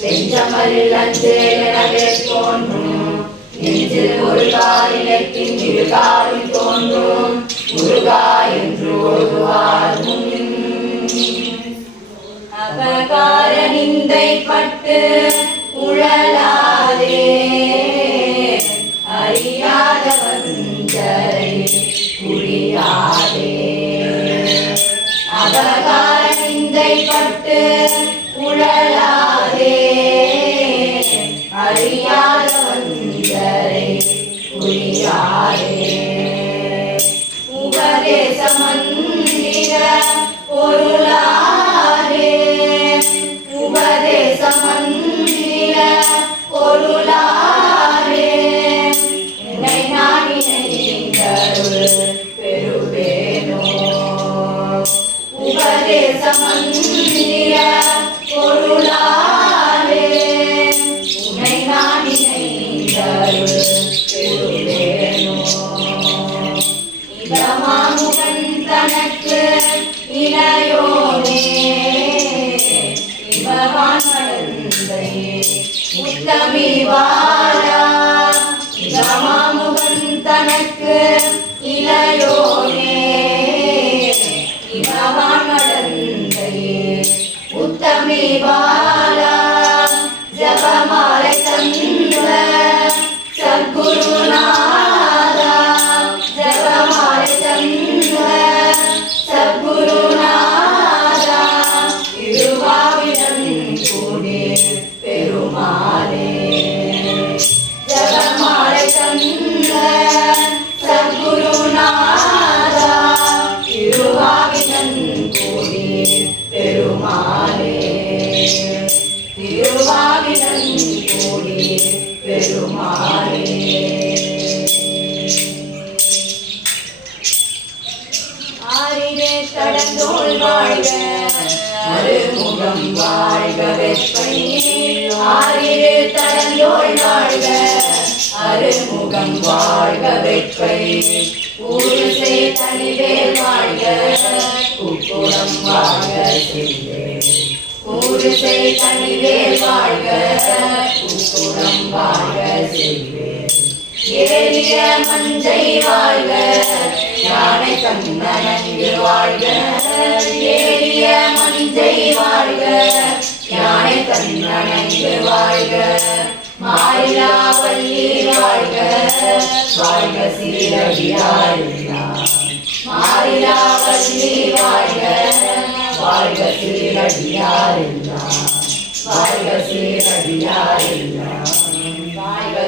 செஞ்சமரில் எனவே தோன்றும் நெஞ்சில் ஒரு காலினத்தின் இரு காலில் தோன்றும் முருகா என்று ஓதுவார் அபகார நிந்தை பட்டு உழலாதே புரியாதே. அபகார நிந்தை பட்டு பொருளாரே உன்னை நான் நினைந்தருள் உத்தமி வாழா இதமாமுகன் தனக்கு இளையோனே இவவான் மடந்தை உத்தமி வாழா ஜபமாலை தந்த சத்குருநாதா? ஜபமாலை தந்த சத்குருநாதா? இருவாவிடம் கூடி பெருமாளே ஜபமாலை தந்த சத்குருநாதா திருவாவிடம் கூடி பெருமாளே. கூடி பெருமாளே. கடந்தோள் வாழ்க அருமுகம் வாழ்க வெப்பை ஆரிலே கடந்தோள் வாழ்க அருமுகம் வாழ்க வெப்பை ஊருசை தனிவேல் வாழ்க குக்குளம் வாழ்க ஊருசை தனிவேல் வாழ்க வாழ்க ஏறிய மஞ்சை வாழ்க யானை கண்ணனங்கு வாழ்க ஏறிய மஞ்சை வாழ்க யானை கண்ணனங்கு வாழ்க மாயிலா வள்ளி வாழ்க வாழ்க சீரடியாருள்ளா மாயிலா வள்ளி வாழ்க வாழ்க சீரடியாருள்ளா வாழ்க வாழ்க